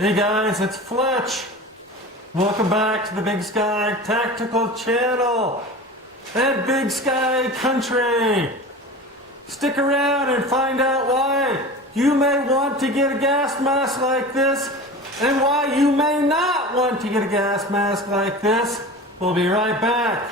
Hey guys, it's Fletch. Welcome back to the Big Sky Tactical Channel and Big Sky Country. Stick around and find out why you may want to get a gas mask like this and why you may not want to get a gas mask like this. We'll be right back.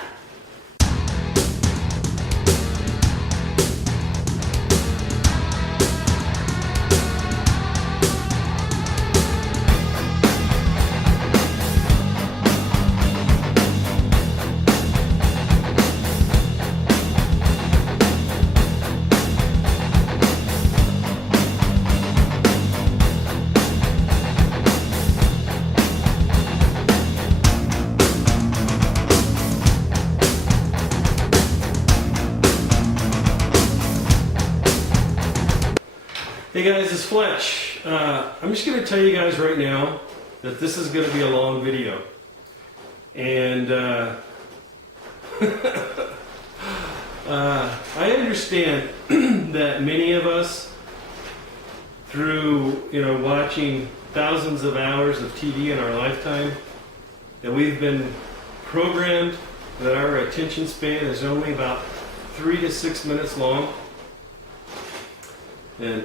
Hey guys, it's Fletch. I'm just going to tell you guys right now that this is going to be a long video. And I understand that many of us, through watching thousands of hours of TV in our lifetime, that we've been programmed that our attention span is only about 3 to 6 minutes long. And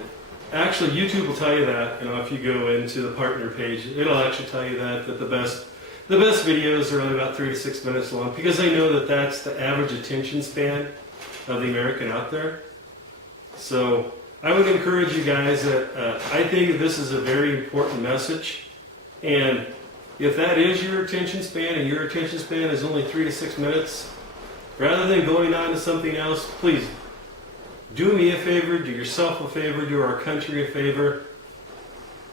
actually, YouTube will tell you that. If you go into the partner page, it'll actually tell you that the best videos are only about 3 to 6 minutes long, because they know that that's the average attention span of the American out there. So I would encourage you guys that I think this is a very important message, and if that is your attention span and your attention span is only 3 to 6 minutes, rather than going on to something else, please do me a favor, do yourself a favor, do our country a favor.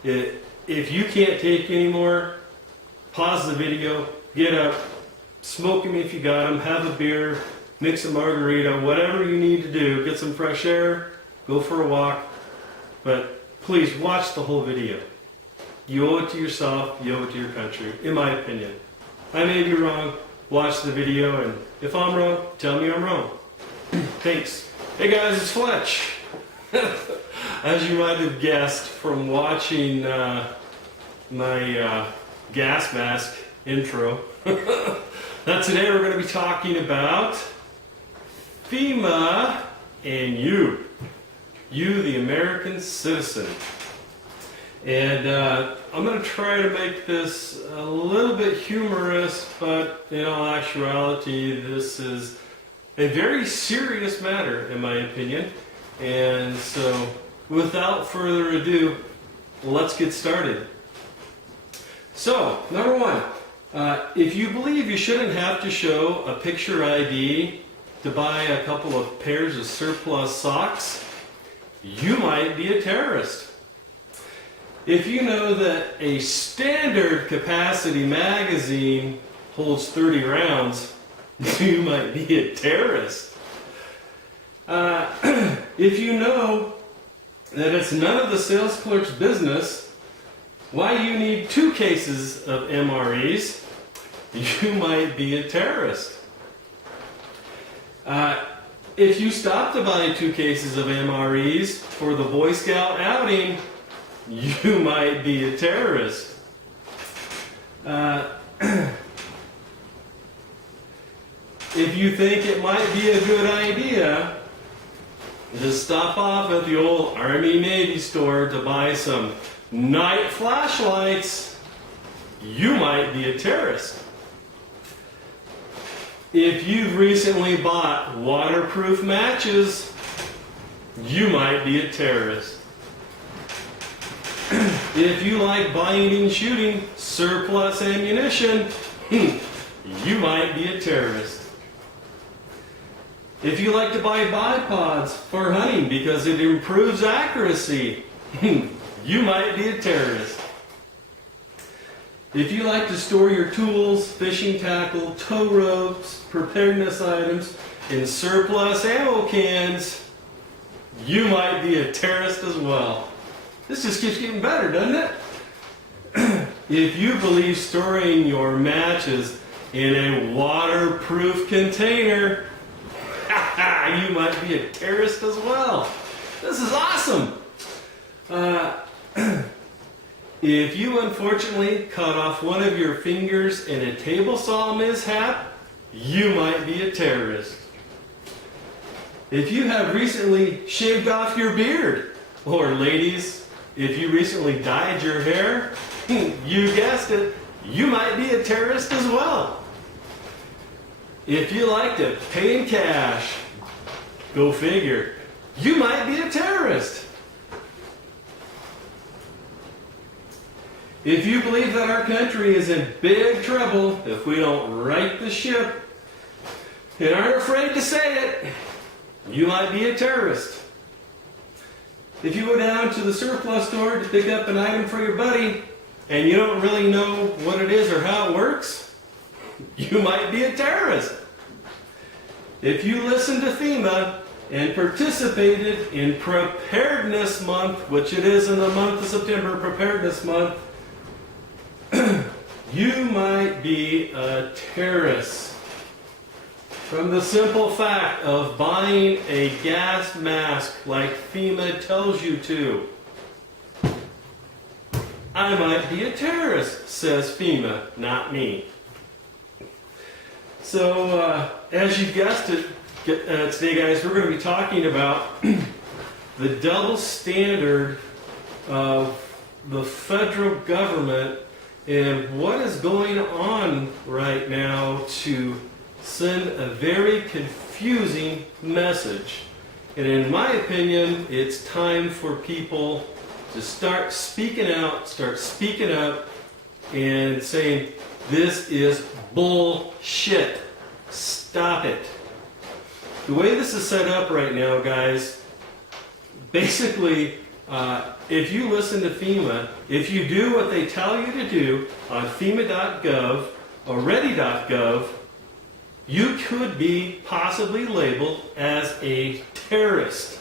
If you can't take anymore, pause the video, get up, smoke them if you got them, have a beer, mix a margarita, whatever you need to do, get some fresh air, go for a walk, but please watch the whole video. You owe it to yourself, you owe it to your country, in my opinion. I may be wrong, watch the video, and if I'm wrong, tell me I'm wrong. Thanks. Hey guys, it's Fletch. As you might have guessed from watching my gas mask intro, that today we're going to be talking about FEMA and you, the American citizen. And I'm going to try to make this a little bit humorous, but in all actuality, this is a very serious matter, in my opinion. And so, without further ado, let's get started. So, number one, if you believe you shouldn't have to show a picture ID to buy a couple of pairs of surplus socks, you might be a terrorist. If you know that a standard capacity magazine holds 30 rounds, you might be a terrorist. If you know that it's none of the sales clerk's business why you need 2 cases of MREs, you might be a terrorist. If you stop to buy 2 cases of MREs for the Boy Scout outing, you might be a terrorist. If you think it might be a good idea to stop off at the old Army-Navy store to buy some night flashlights, you might be a terrorist. If you've recently bought waterproof matches, you might be a terrorist. If you like buying and shooting surplus ammunition, you might be a terrorist. If you like to buy bipods for hunting because it improves accuracy, you might be a terrorist. If you like to store your tools, fishing tackle, tow ropes, preparedness items in surplus ammo cans, you might be a terrorist as well. This just keeps getting better, doesn't it? If you believe storing your matches in a waterproof container, you might be a terrorist as well. This is awesome. If you unfortunately cut off one of your fingers in a table saw mishap, you might be a terrorist. If you have recently shaved off your beard, or ladies, if you recently dyed your hair, you guessed it, you might be a terrorist as well. If you like to pay in cash, go figure, you might be a terrorist. If you believe that our country is in big trouble if we don't right the ship and aren't afraid to say it, you might be a terrorist. If you go down to the surplus store to pick up an item for your buddy and you don't really know what it is or how it works, you might be a terrorist. If you listen to FEMA and participated in Preparedness Month, which it is in the month of September, Preparedness Month, you might be a terrorist. From the simple fact of buying a gas mask like FEMA tells you to. I might be a terrorist, says FEMA, not me. So, as you guessed it, today guys, we're going to be talking about the double standard of the federal government and what is going on right now to send a very confusing message. And in my opinion, it's time for people to start speaking out, start speaking up, and saying, this is bullshit. Stop it. The way this is set up right now, guys, basically, if you listen to FEMA, if you do what they tell you to do on FEMA.gov or ready.gov, you could be possibly labeled as a terrorist.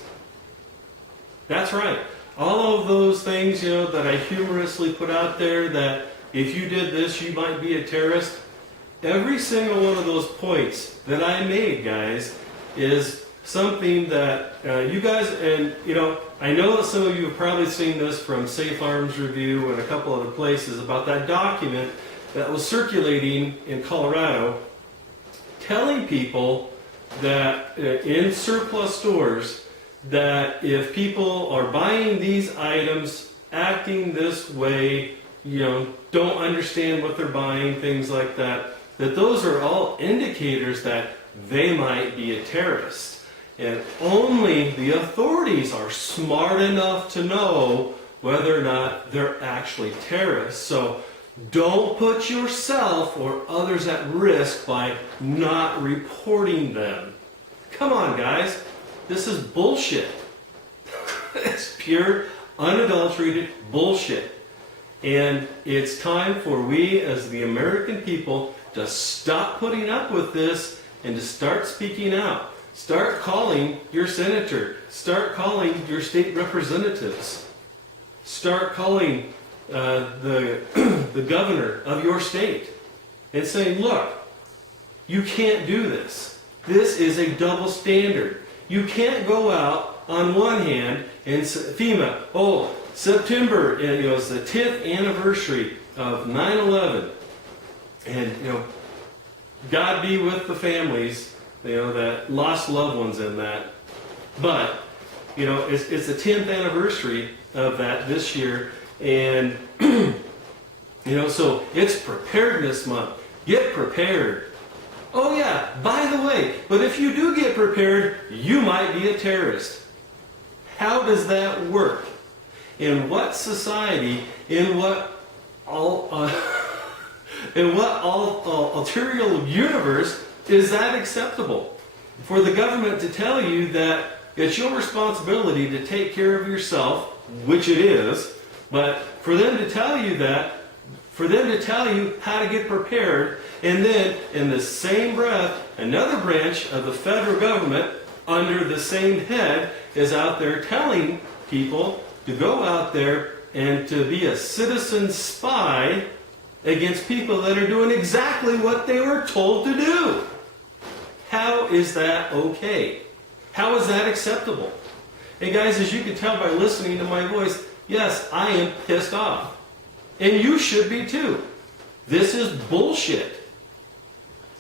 That's right. All of those things, that I humorously put out there, that if you did this, you might be a terrorist. Every single one of those points that I made, guys, is something that you guys, and I know that some of you have probably seen this from Safe Arms Review and a couple other places about that document that was circulating in Colorado, telling people that in surplus stores that if people are buying these items, acting this way, don't understand what they're buying, things like that, that those are all indicators that they might be a terrorist. And only the authorities are smart enough to know whether or not they're actually terrorists. So don't put yourself or others at risk by not reporting them. Come on, guys. This is bullshit. It's pure, unadulterated bullshit. And it's time for we as the American people to stop putting up with this and to start speaking out. Start calling your senator. Start calling your state representatives. Start calling the governor of your state and saying, look, you can't do this. This is a double standard. You can't go out on one hand and FEMA, September, it's the 10th anniversary of 9/11, and God be with the families, that lost loved ones in that. But it's the 10th anniversary of that this year, and so it's Preparedness Month. Get prepared. Oh yeah, by the way, but if you do get prepared, you might be a terrorist. How does that work? In what society, in what ulterior universe is that acceptable? For the government to tell you that it's your responsibility to take care of yourself, which it is, but for them to tell you that, for them to tell you how to get prepared, and then in the same breath, another branch of the federal government under the same head is out there telling people to go out there and to be a citizen spy against people that are doing exactly what they were told to do. How is that okay? How is that acceptable? And guys, as you can tell by listening to my voice, yes, I am pissed off. And you should be too. This is bullshit.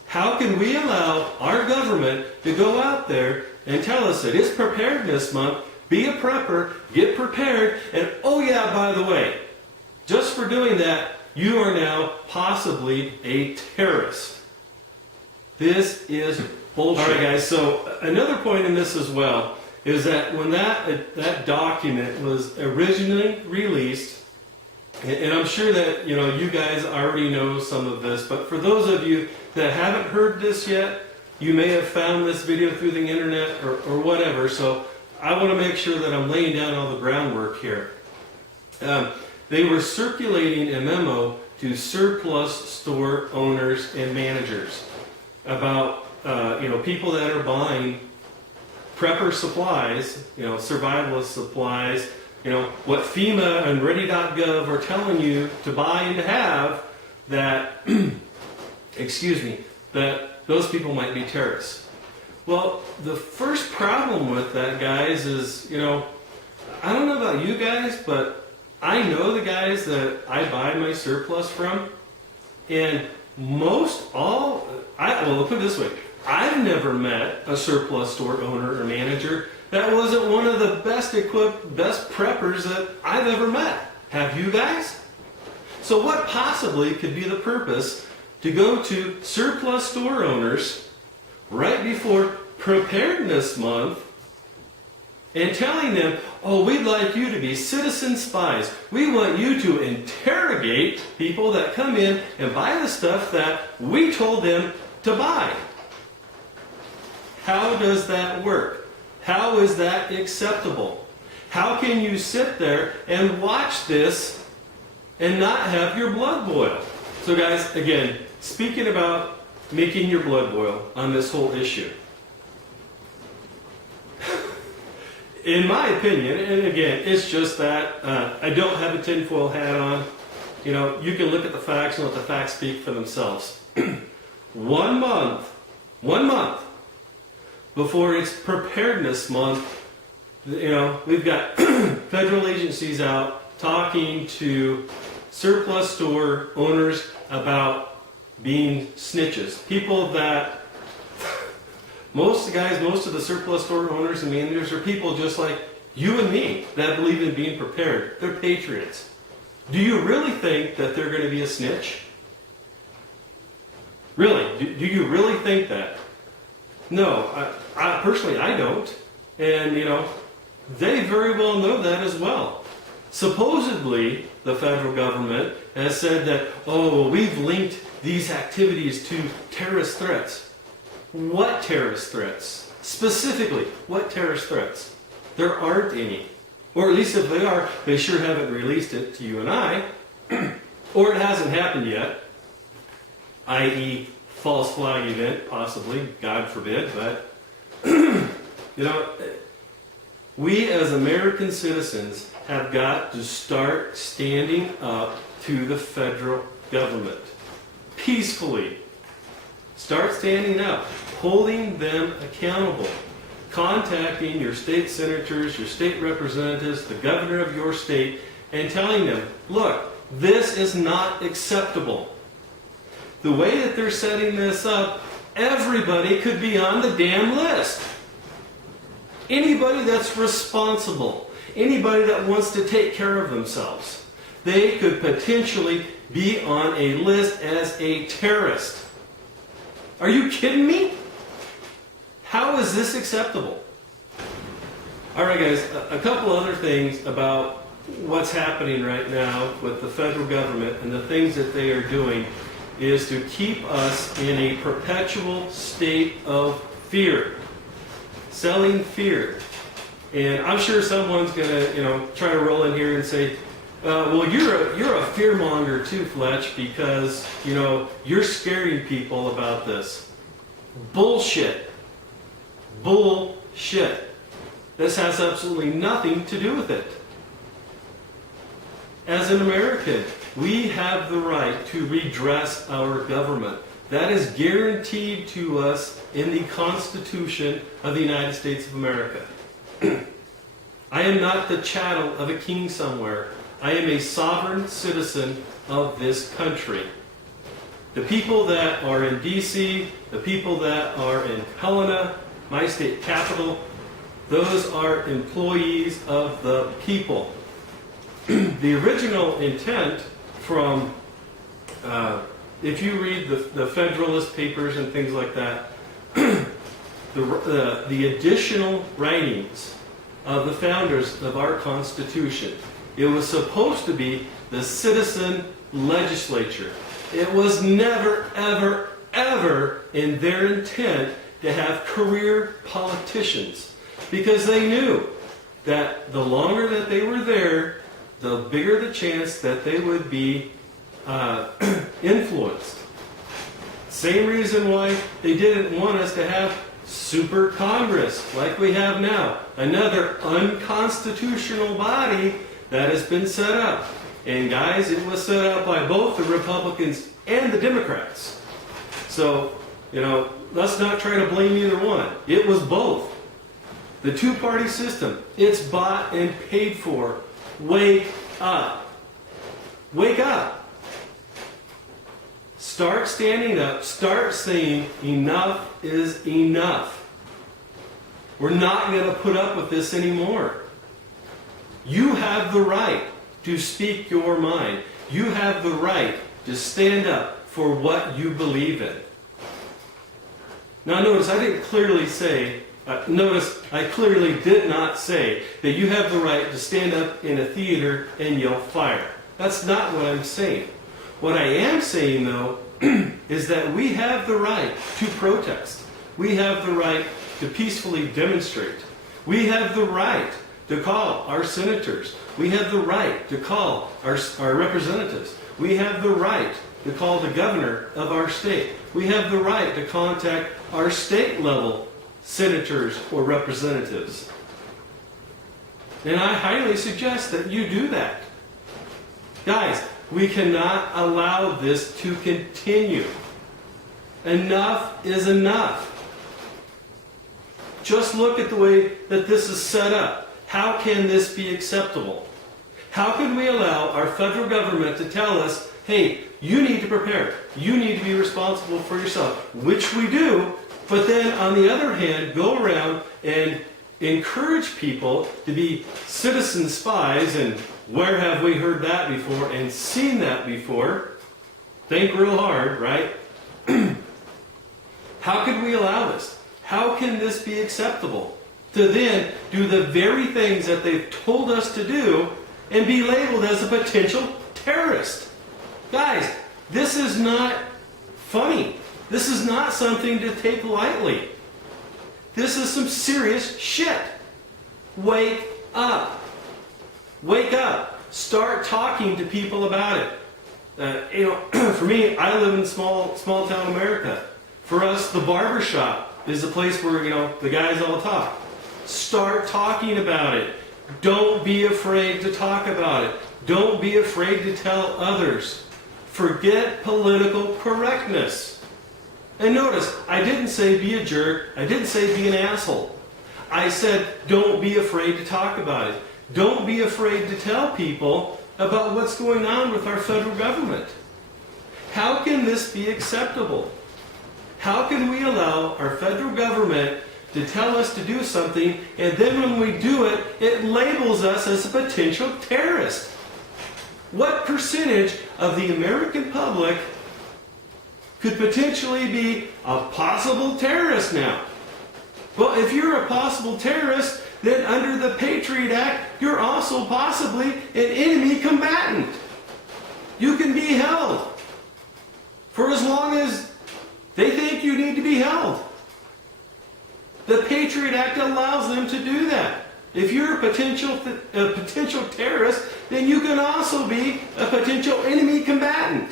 How can we allow our government to go out there and tell us that it's preparedness month, be a prepper, get prepared, and oh yeah, by the way, just for doing that, you are now possibly a terrorist. This is bullshit. All right, guys, so another point in this as well is that when that document was originally released, and I'm sure that you guys already know some of this, but for those of you that haven't heard this yet, you may have found this video through the internet or whatever, so I want to make sure that I'm laying down all the groundwork here. They were circulating a memo to surplus store owners and managers about people that are buying prepper supplies, survivalist supplies, what FEMA and Ready.gov are telling you to buy and to have, that that those people might be terrorists. Well, the first problem with that, guys, is, I don't know about you guys, but I know the guys that I buy my surplus from, and I'll put it this way, I've never met a surplus store owner or manager that wasn't one of the best equipped, best preppers that I've ever met. Have you guys? So what possibly could be the purpose to go to surplus store owners right before Preparedness Month and telling them, oh, we'd like you to be citizen spies. We want you to interrogate people that come in and buy the stuff that we told them to buy. How does that work? How is that acceptable? How can you sit there and watch this and not have your blood boil? So guys, again, speaking about making your blood boil on this whole issue, in my opinion, and again, it's just that I don't have a tinfoil hat on. You can look at the facts and let the facts speak for themselves. 1 month before it's Preparedness Month, we've got federal agencies out talking to surplus store owners about being snitches. People that, most of the surplus store owners and managers are people just like you and me that believe in being prepared. They're patriots. Do you really think that they're going to be a snitch? Really? Do you really think that? No, I personally, I don't. And, they very well know that as well. Supposedly, the federal government has said that, we've linked these activities to terrorist threats. What terrorist threats? Specifically, what terrorist threats? There aren't any. Or at least if they are, they sure haven't released it to you and I. Or it hasn't happened yet. I.e., false flag event, possibly, God forbid, but we as American citizens have got to start standing up to the federal government peacefully. Start standing up, holding them accountable, contacting your state senators, your state representatives, the governor of your state, and telling them, look, this is not acceptable. The way that they're setting this up, everybody could be on the damn list. Anybody that's responsible, anybody that wants to take care of themselves, they could potentially be on a list as a terrorist. Are you kidding me? How is this acceptable? All right, guys, a couple other things about what's happening right now with the federal government and the things that they are doing is to keep us in a perpetual state of fear. Selling fear. And I'm sure someone's going to, try to roll in here and say, well, you're a fearmonger too, Fletch, because, you're scaring people about this. Bullshit. Bullshit. This has absolutely nothing to do with it. As an American, we have the right to redress our government. That is guaranteed to us in the Constitution of the United States of America. I am not the chattel of a king somewhere. I am a sovereign citizen of this country. The people that are in D.C., the people that are in Helena, my state capital, those are employees of the people. The original intent from, if you read the Federalist Papers and things like that, the additional writings of the founders of our Constitution, it was supposed to be the citizen legislature. It was never, ever, ever in their intent to have career politicians, because they knew that the longer that they were there, the bigger the chance that they would be influenced. Same reason why they didn't want us to have super Congress like we have now. Another unconstitutional body that has been set up. And guys, it was set up by both the Republicans and the Democrats. So, let's not try to blame either one. It was both. The two-party system, it's bought and paid for. Wake up. Wake up. Start standing up. Start saying enough is enough. We're not going to put up with this anymore. You have the right to speak your mind. You have the right to stand up for what you believe in. Now notice, I didn't clearly say, I clearly did not say that you have the right to stand up in a theater and yell fire. That's not what I'm saying. What I am saying, though, is that we have the right to protest. We have the right to peacefully demonstrate. We have the right to call our senators. We have the right to call our representatives. We have the right to call the governor of our state. We have the right to contact our state level senators or representatives. And I highly suggest that you do that. Guys, we cannot allow this to continue. Enough is enough. Just look at the way that this is set up. How can this be acceptable? How can we allow our federal government to tell us, hey, you need to prepare. You need to be responsible for yourself, which we do, but then on the other hand, go around and encourage people to be citizen spies, and where have we heard that before and seen that before? Think real hard, right? How can we allow this? How can this be acceptable? To then do the very things that they've told us to do and be labeled as a potential terrorist. Guys, this is not funny. This is not something to take lightly. This is some serious shit. Wake up. Wake up. Start talking to people about it. For me, I live in small town America. For us, the barber shop is a place where, the guys all talk. Start talking about it. Don't be afraid to talk about it. Don't be afraid to tell others. Forget political correctness. And notice, I didn't say be a jerk. I didn't say be an asshole. I said don't be afraid to talk about it. Don't be afraid to tell people about what's going on with our federal government. How can this be acceptable? How can we allow our federal government to tell us to do something, and then when we do it, it labels us as a potential terrorist? What percentage of the American public could potentially be a possible terrorist now? Well, if you're a possible terrorist, then under the Patriot Act, you're also possibly an enemy combatant. You can be held for as long as they think you need to be held. The Patriot Act allows them to do that. If you're a potential terrorist, then you can also be a potential enemy combatant.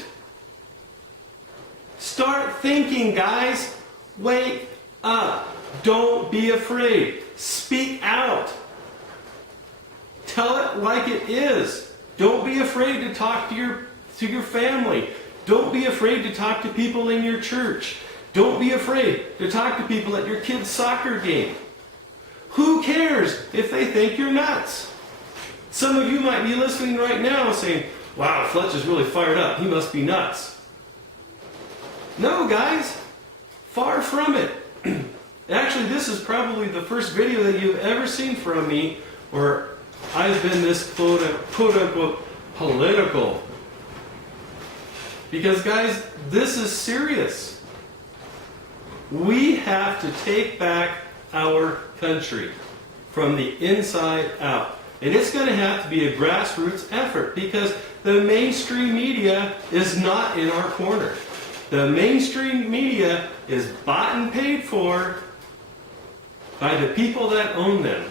Start thinking, guys. Wake up. Don't be afraid. Speak out. Tell it like it is. Don't be afraid to talk to your family. Don't be afraid to talk to people in your church. Don't be afraid to talk to people at your kid's soccer game. Who cares if they think you're nuts? Some of you might be listening right now saying, wow, Fletch is really fired up. He must be nuts. No, guys. Far from it. Actually, this is probably the first video that you've ever seen from me where I've been this quote-unquote political. Because, guys, this is serious. We have to take back our country from the inside out. And it's going to have to be a grassroots effort because the mainstream media is not in our corner. The mainstream media is bought and paid for by the people that own them.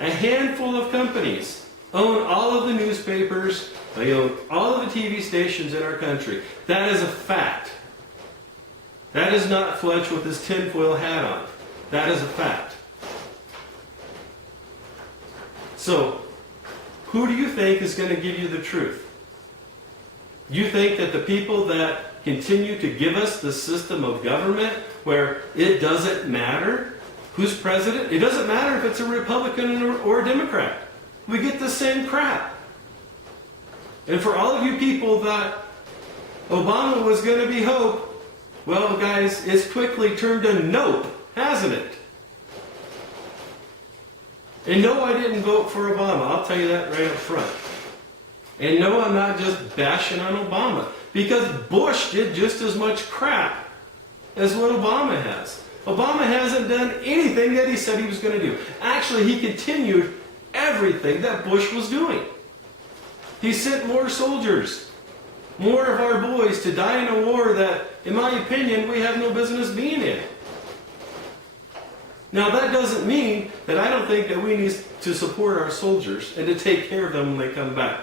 A handful of companies own all of the newspapers, they own all of the TV stations in our country. That is a fact. That is not Fletch with his tinfoil hat on. That is a fact. So, who do you think is going to give you the truth? You think that the people that continue to give us the system of government where it doesn't matter who's president? It doesn't matter if it's a Republican or a Democrat. We get the same crap. And for all of you people that Obama was going to be hope, well, guys, it's quickly turned to nope, hasn't it? And no, I didn't vote for Obama. I'll tell you that right up front. And no, I'm not just bashing on Obama. Because Bush did just as much crap as what Obama has. Obama hasn't done anything that he said he was going to do. Actually, he continued everything that Bush was doing. He sent more soldiers, more of our boys to die in a war that, in my opinion, we have no business being in. Now, that doesn't mean that I don't think that we need to support our soldiers and to take care of them when they come back.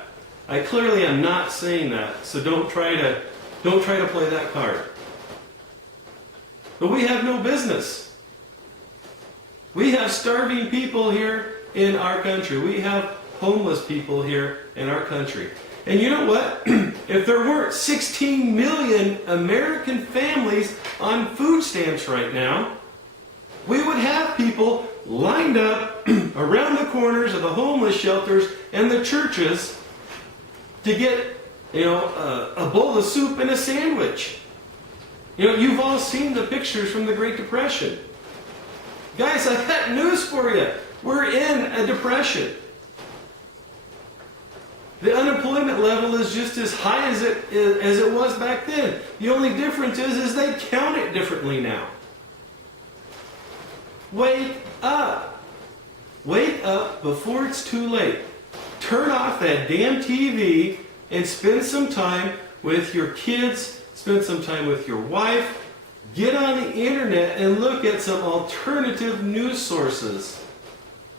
I clearly am not saying that, so don't try to play that card. But we have no business. We have starving people here in our country. We have homeless people here in our country. And you know what? If there weren't 16 million American families on food stamps right now, we would have people lined up around the corners of the homeless shelters and the churches to get, a bowl of soup and a sandwich. You've all seen the pictures from the Great Depression. Guys, I got news for you. We're in a depression. The unemployment level is just as high as it was back then. The only difference is they count it differently now. Wake up. Wake up before it's too late. Turn off that damn TV and spend some time with your kids, spend some time with your wife. Get on the internet and look at some alternative news sources.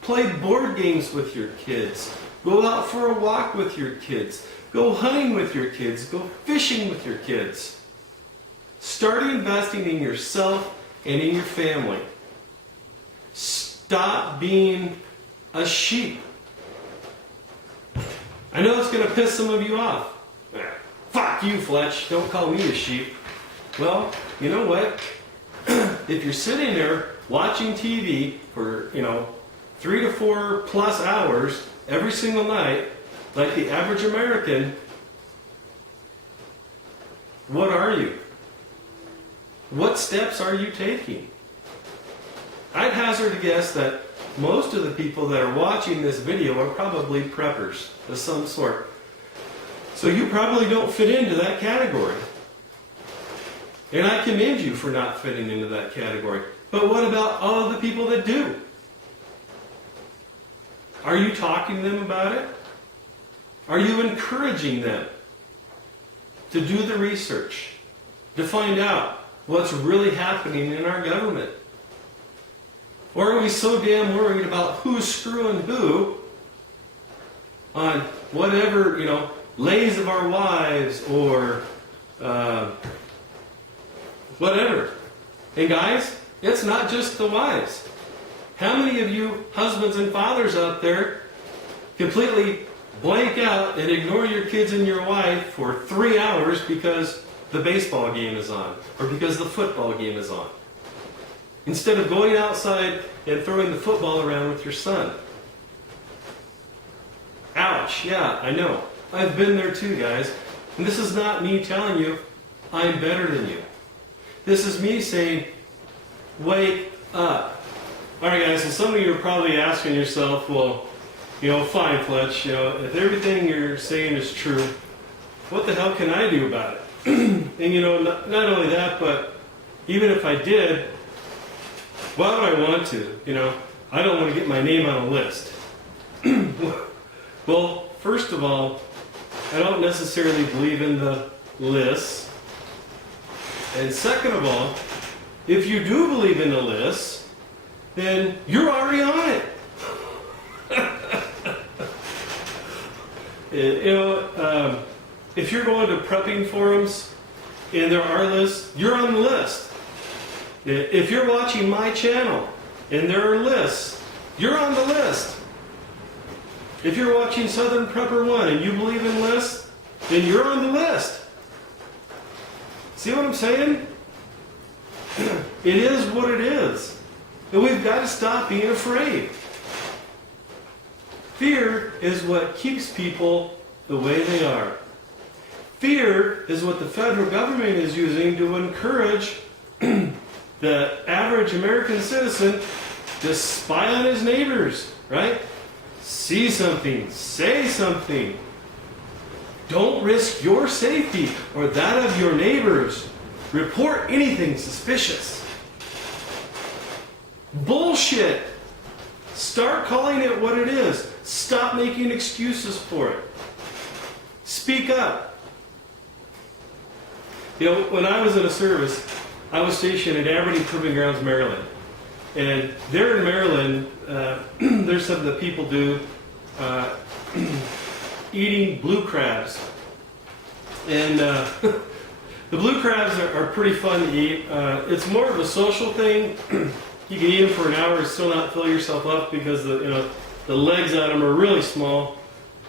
Play board games with your kids. Go out for a walk with your kids. Go hunting with your kids. Go fishing with your kids. Start investing in yourself and in your family. Stop being a sheep. I know it's going to piss some of you off. Fuck you, Fletch. Don't call me a sheep. Well, you know what? If you're sitting there watching TV for, 3 to 4 plus hours every single night, like the average American, what are you? What steps are you taking? I'd hazard a guess that most of the people that are watching this video are probably preppers of some sort. So you probably don't fit into that category. And I commend you for not fitting into that category. But what about all of the people that do? Are you talking to them about it? Are you encouraging them to do the research, to find out what's really happening in our government? Or are we so damn worried about who's screwing who on whatever, lays of our wives or whatever? And guys, it's not just the wives. How many of you husbands and fathers out there completely blank out and ignore your kids and your wife for 3 hours because the baseball game is on or because the football game is on, instead of going outside and throwing the football around with your son? watch. Yeah, I know. I've been there too, guys. And this is not me telling you I'm better than you. This is me saying, wake up. All right, guys, so some of you are probably asking yourself, well, fine, Fletch, if everything you're saying is true, what the hell can I do about it? And, not only that, but even if I did, why would I want to? I don't want to get my name on a list. Well, first of all, I don't necessarily believe in the lists. And second of all, if you do believe in the lists, then you're already on it. If you're going to prepping forums and there are lists, you're on the list. If you're watching my channel and there are lists, you're on the list. If you're watching Southern Prepper 1 and you believe in lists, then you're on the list. See what I'm saying? It is what it is. And we've got to stop being afraid. Fear is what keeps people the way they are. Fear is what the federal government is using to encourage the average American citizen to spy on his neighbors, right? See something, say something. Don't risk your safety or that of your neighbors. Report anything suspicious. Bullshit. Start calling it what it is. Stop making excuses for it. Speak up. When I was in a service, I was stationed at Aberdeen Proving Grounds, Maryland. And there in Maryland, there's something that people do, eating blue crabs. And the blue crabs are pretty fun to eat. It's more of a social thing. You can eat them for an hour and still not fill yourself up because the legs on them are really small.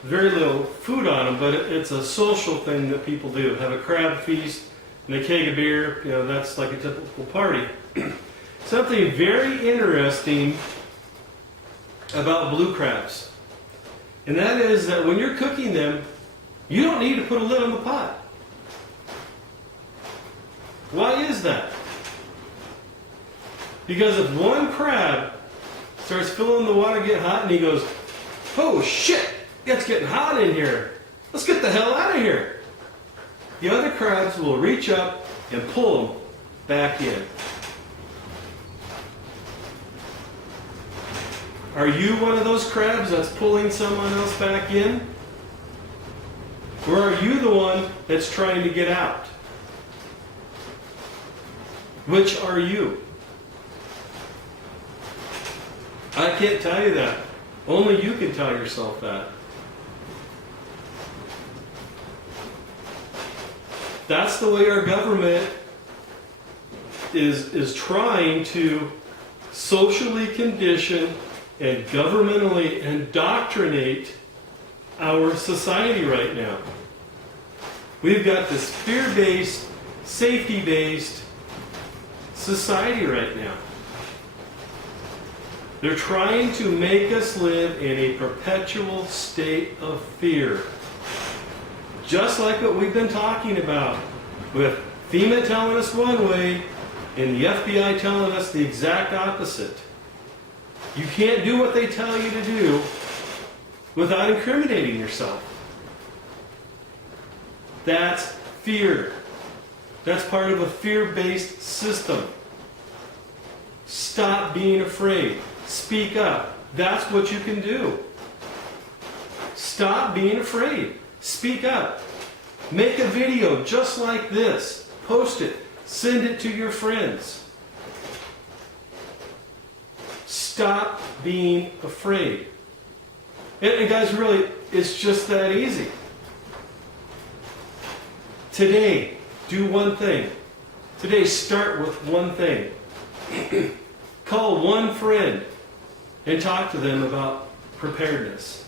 Very little food on them, but it's a social thing that people do. Have a crab feast and a keg of beer. That's like a typical party. Something very interesting about blue crabs, and that is that when you're cooking them, you don't need to put a lid on the pot. Why is that? Because if one crab starts feeling the water get hot and he goes, oh shit, it's getting hot in here. Let's get the hell out of here. The other crabs will reach up and pull them back in. Are you one of those crabs that's pulling someone else back in? Or are you the one that's trying to get out? Which are you? I can't tell you that. Only you can tell yourself that. That's the way our government is trying to socially condition and governmentally indoctrinate our society right now. We've got this fear-based, safety-based society right now. They're trying to make us live in a perpetual state of fear. Just like what we've been talking about, with FEMA telling us one way and the FBI telling us the exact opposite. You can't do what they tell you to do without incriminating yourself. That's fear. That's part of a fear-based system. Stop being afraid. Speak up. That's what you can do. Stop being afraid. Speak up. Make a video just like this. Post it. Send it to your friends. Stop being afraid. And guys, really, it's just that easy. Today, do one thing. Today, start with one thing. Call one friend and talk to them about preparedness.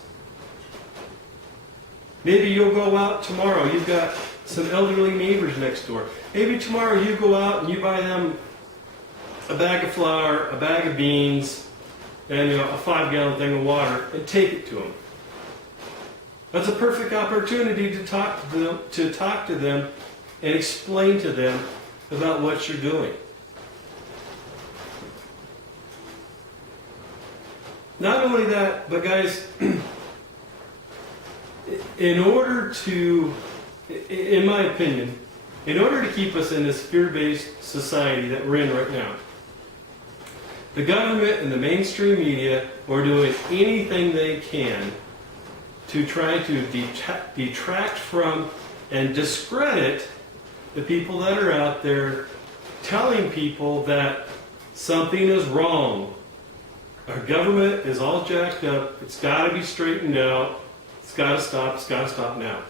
Maybe you'll go out tomorrow. You've got some elderly neighbors next door. Maybe tomorrow you go out and you buy them a bag of flour, a bag of beans, and a 5-gallon thing of water, and take it to them. That's a perfect opportunity to talk to them and explain to them about what you're doing. Not only that, but guys, in order to, in my opinion, in order to keep us in this fear-based society that we're in right now, the government and the mainstream media are doing anything they can to try to detract from and discredit the people that are out there telling people that something is wrong. Our government is all jacked up. It's got to be straightened out. It's got to stop. It's got to stop now.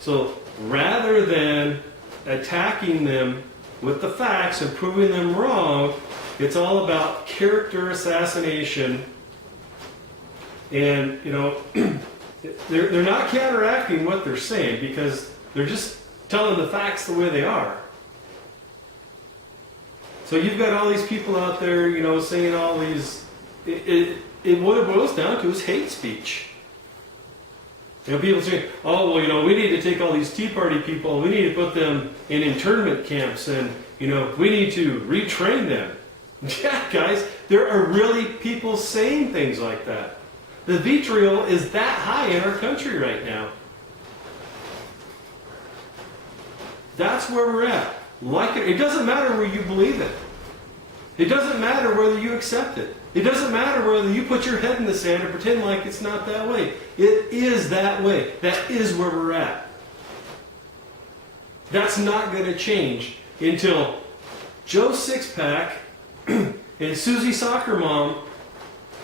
So rather than attacking them with the facts and proving them wrong, it's all about character assassination. And, you know, they're not counteracting what they're saying because they're just telling the facts the way they are. So you've got all these people out there, you know, saying all these, what it boils down to is hate speech. You know, people say, oh, well, you know, we need to take all these Tea Party people, we need to put them in internment camps, and, you know, we need to retrain them. Yeah, guys, there are really people saying things like that. The vitriol is that high in our country right now. That's where we're at. Like it doesn't matter where you believe it. It doesn't matter whether you accept it. It doesn't matter whether you put your head in the sand and pretend like it's not that way. It is that way. That is where we're at. That's not going to change until Joe Sixpack and Susie Soccer Mom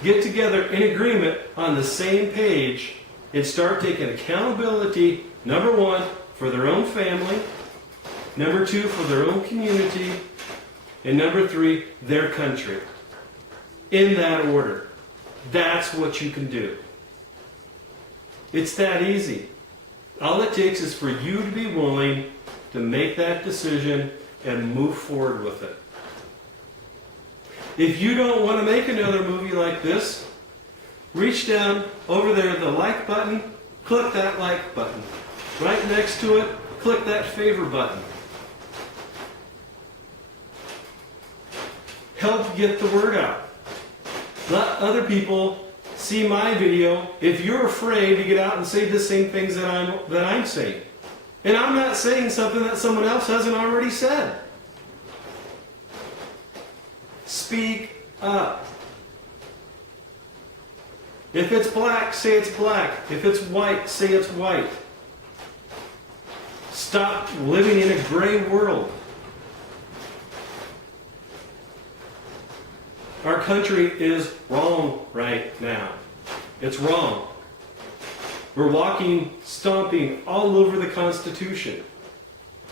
get together in agreement on the same page and start taking accountability, number one, for their own family, number two, for their own community, and number three, their country. In that order. That's what you can do. It's that easy. All it takes is for you to be willing to make that decision and move forward with it. If you don't want to make another movie like this, reach down over there, the like button, click that like button. Right next to it, click that favor button. Help get the word out. Let other people see my video if you're afraid to get out and say the same things that I'm saying. And I'm not saying something that someone else hasn't already said. Speak up. If it's black, say it's black. If it's white, say it's white. Stop living in a gray world. Our country is wrong right now. It's wrong. We're walking, stomping all over the Constitution.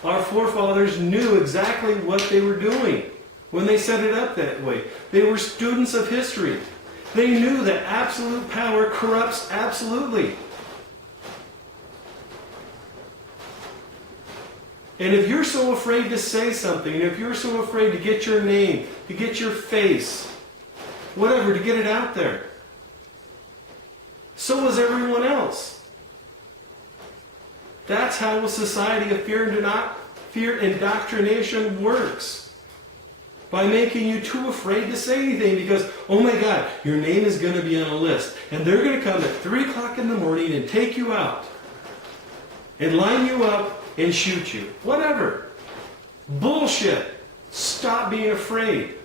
Our forefathers knew exactly what they were doing when they set it up that way. They were students of history. They knew that absolute power corrupts absolutely. And if you're so afraid to say something, if you're so afraid to get your name, to get your face, whatever, to get it out there, so is everyone else. That's how a society of fear indoctrination works. By making you too afraid to say anything because, oh my God, your name is going to be on a list. And they're going to come at 3 o'clock in the morning and take you out. And line you up and shoot you. Whatever. Bullshit. Stop being afraid.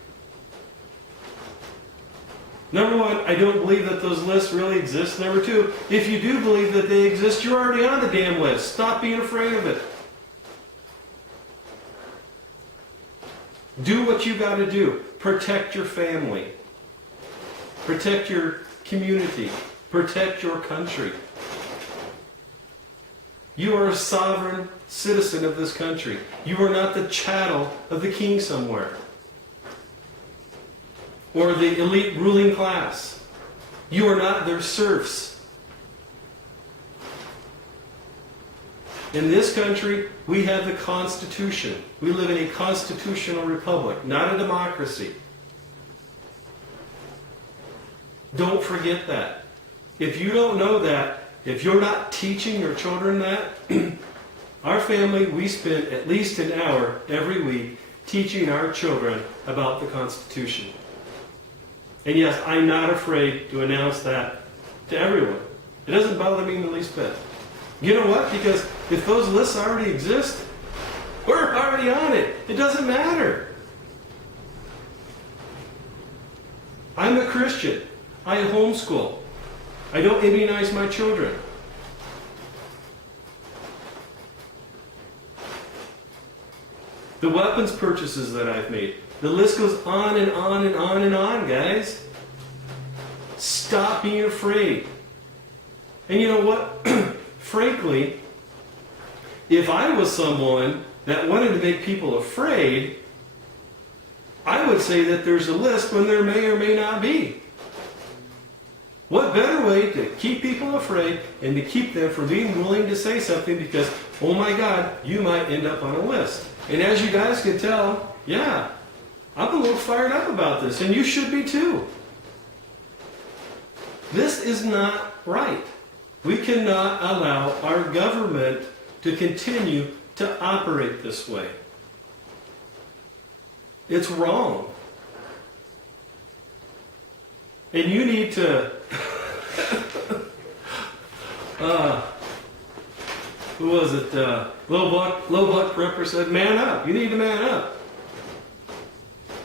Number one, I don't believe that those lists really exist. Number two, if you do believe that they exist, you're already on the damn list. Stop being afraid of it. Do what you got to do. Protect your family. Protect your community. Protect your country. You are a sovereign citizen of this country. You are not the chattel of the king somewhere. Or the elite ruling class. You are not their serfs. In this country, we have the Constitution. We live in a constitutional republic, not a democracy. Don't forget that. If you don't know that, if you're not teaching your children that, our family, we spend at least an hour every week teaching our children about the Constitution. And yes, I'm not afraid to announce that to everyone. It doesn't bother me in the least bit. You know what? Because if those lists already exist, we're already on it. It doesn't matter. I'm a Christian. I homeschool. I don't immunize my children. The weapons purchases that I've made. The list goes on and on and on and on, guys. Stop being afraid. And you know what? Frankly, if I was someone that wanted to make people afraid, I would say that there's a list when there may or may not be. What better way to keep people afraid and to keep them from being willing to say something because, oh my God, you might end up on a list. And as you guys can tell, yeah, I'm a little fired up about this, and you should be too. This is not right. We cannot allow our government to continue to operate this way. It's wrong. And you need to... who was it? Low Buck Prepper said, man up. You need to man up.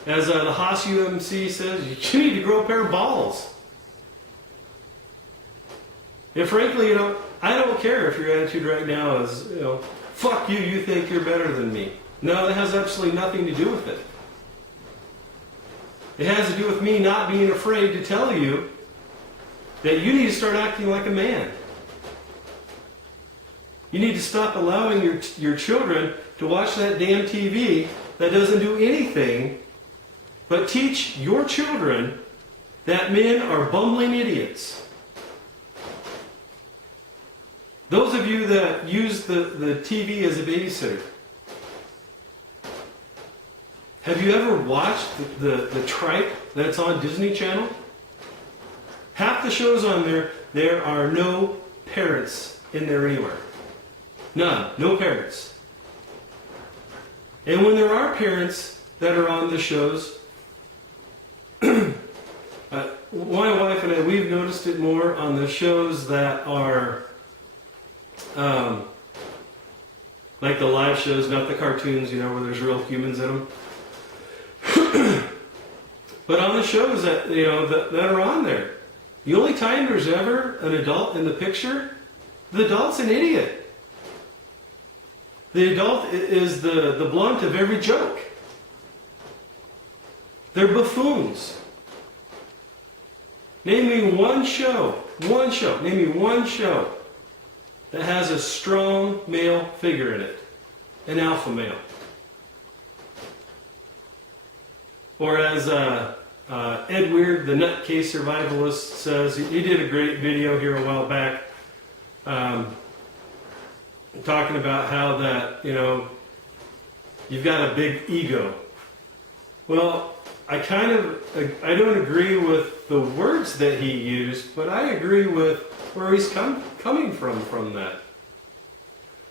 As the Haas UMC says, you need to grow a pair of balls. And frankly, I don't care if your attitude right now is, fuck you, you think you're better than me. No, that has absolutely nothing to do with it. It has to do with me not being afraid to tell you that you need to start acting like a man. You need to stop allowing your children to watch that damn TV that doesn't do anything but teach your children that men are bumbling idiots. Those of you that use the TV as a babysitter, have you ever watched the tripe that's on Disney Channel? Half the shows on there are no parents in there anywhere. None. No parents. And when there are parents that are on the shows, my wife and I, we've noticed it more on the shows that are like the live shows, not the cartoons, where there's real humans in them. But on the shows that that are on there, the only time there's ever an adult in the picture, the adult's an idiot. The adult is the blunt of every joke. They're buffoons. Name me one show, name me one show that has a strong male figure in it, an alpha male. Or as Ed Weird, the nutcase survivalist, says, he did a great video here a while back talking about how that, you've got a big ego. Well, I don't agree with the words that he used, but I agree with where he's coming from that.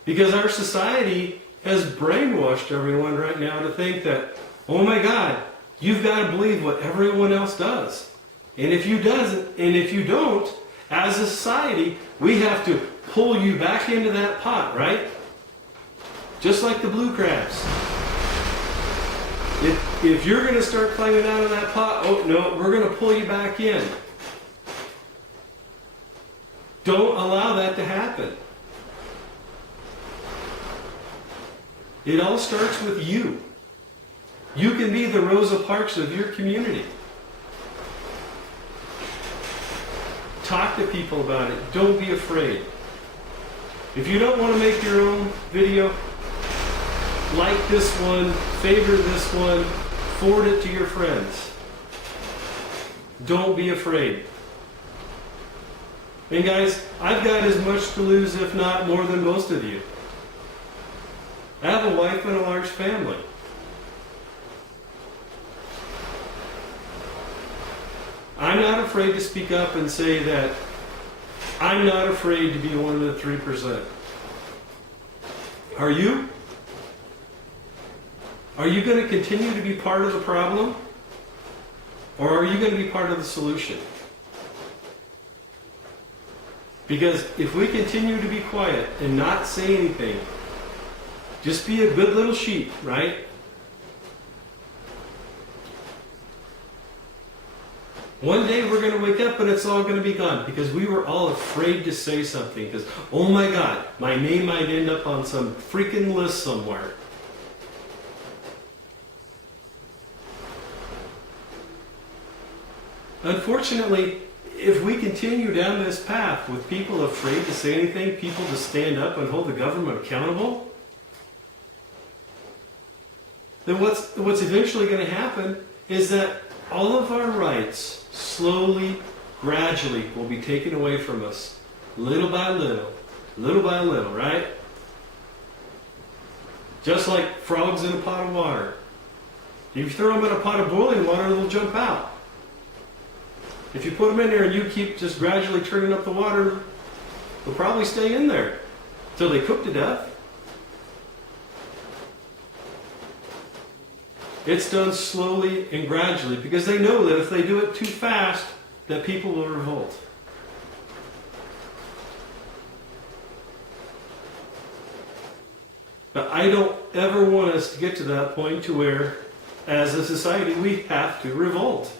Because our society has brainwashed everyone right now to think that, oh my God, you've got to believe what everyone else does. And if you don't, as a society, we have to pull you back into that pot, right? Just like the blue crabs. If you're going to start climbing out of that pot, oh no, we're going to pull you back in. Don't allow that to happen. It all starts with you. You can be the Rosa Parks of your community. Talk to people about it. Don't be afraid. If you don't want to make your own video, like this one, favor this one, forward it to your friends. Don't be afraid. And guys, I've got as much to lose, if not more than most of you. I have a wife and a large family. I'm not afraid to speak up and say that I'm not afraid to be one of the 3%. Are you? Are you going to continue to be part of the problem? Or are you going to be part of the solution? Because if we continue to be quiet and not say anything, just be a good little sheep, right? One day we're going to wake up and it's all going to be gone because we were all afraid to say something because, oh my God, my name might end up on some freaking list somewhere. Unfortunately, if we continue down this path with people afraid to say anything, people to stand up and hold the government accountable, then what's eventually going to happen is that all of our rights slowly, gradually will be taken away from us, little by little, right? Just like frogs in a pot of water. If you throw them in a pot of boiling water, they'll jump out. If you put them in there and you keep just gradually turning up the water, they'll probably stay in there until they cook to death. It's done slowly and gradually because they know that if they do it too fast, that people will revolt. But I don't ever want us to get to that point to where, as a society, we have to revolt.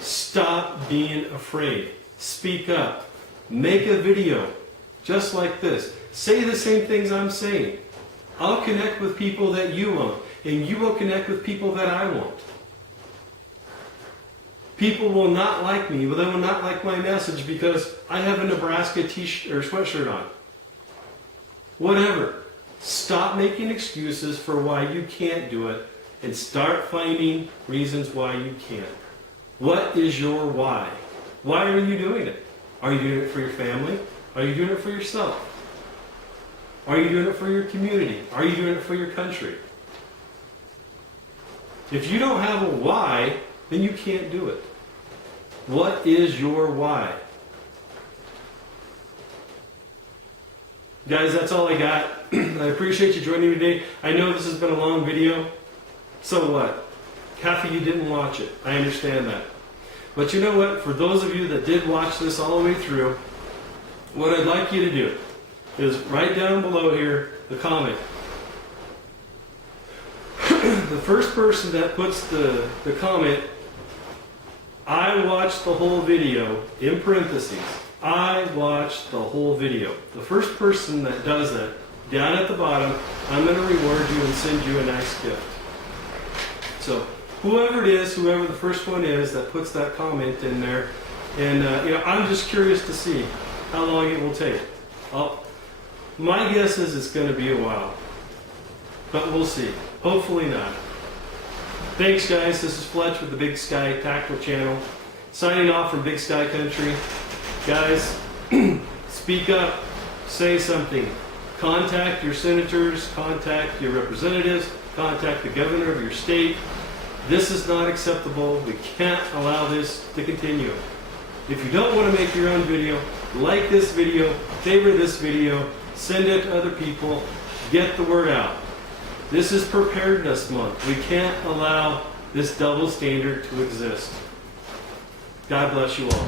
Stop being afraid. Speak up. Make a video just like this. Say the same things I'm saying. I'll connect with people that you want, and you will connect with people that I want. People will not like me, but they will not like my message because I have a Nebraska t-shirt or sweatshirt on. Whatever. Stop making excuses for why you can't do it and start finding reasons why you can't. What is your why? Why are you doing it? Are you doing it for your family? Are you doing it for yourself? Are you doing it for your community? Are you doing it for your country? If you don't have a why, then you can't do it. What is your why? Guys, that's all I got. I appreciate you joining me today. I know this has been a long video. So what? Half of you didn't watch it. I understand that. But you know what? For those of you that did watch this all the way through, what I'd like you to do is write down below here the comment. The first person that puts the comment, I watched the whole video, in parentheses, I watched the whole video. The first person that does that, down at the bottom, I'm going to reward you and send you a nice gift. So whoever it is, whoever the first one is that puts that comment in there, and I'm just curious to see how long it will take. My guess is it's going to be a while, but we'll see. Hopefully not. Thanks, guys. This is Fletch with the Big Sky Tactical Channel, signing off from Big Sky Country. Guys, speak up, say something. Contact your senators, contact your representatives, contact the governor of your state. This is not acceptable. We can't allow this to continue. If you don't want to make your own video, like this video, favorite this video, send it to other people, get the word out. This is Preparedness Month. We can't allow this double standard to exist. God bless you all.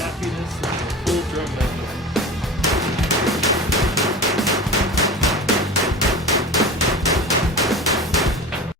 Happiness.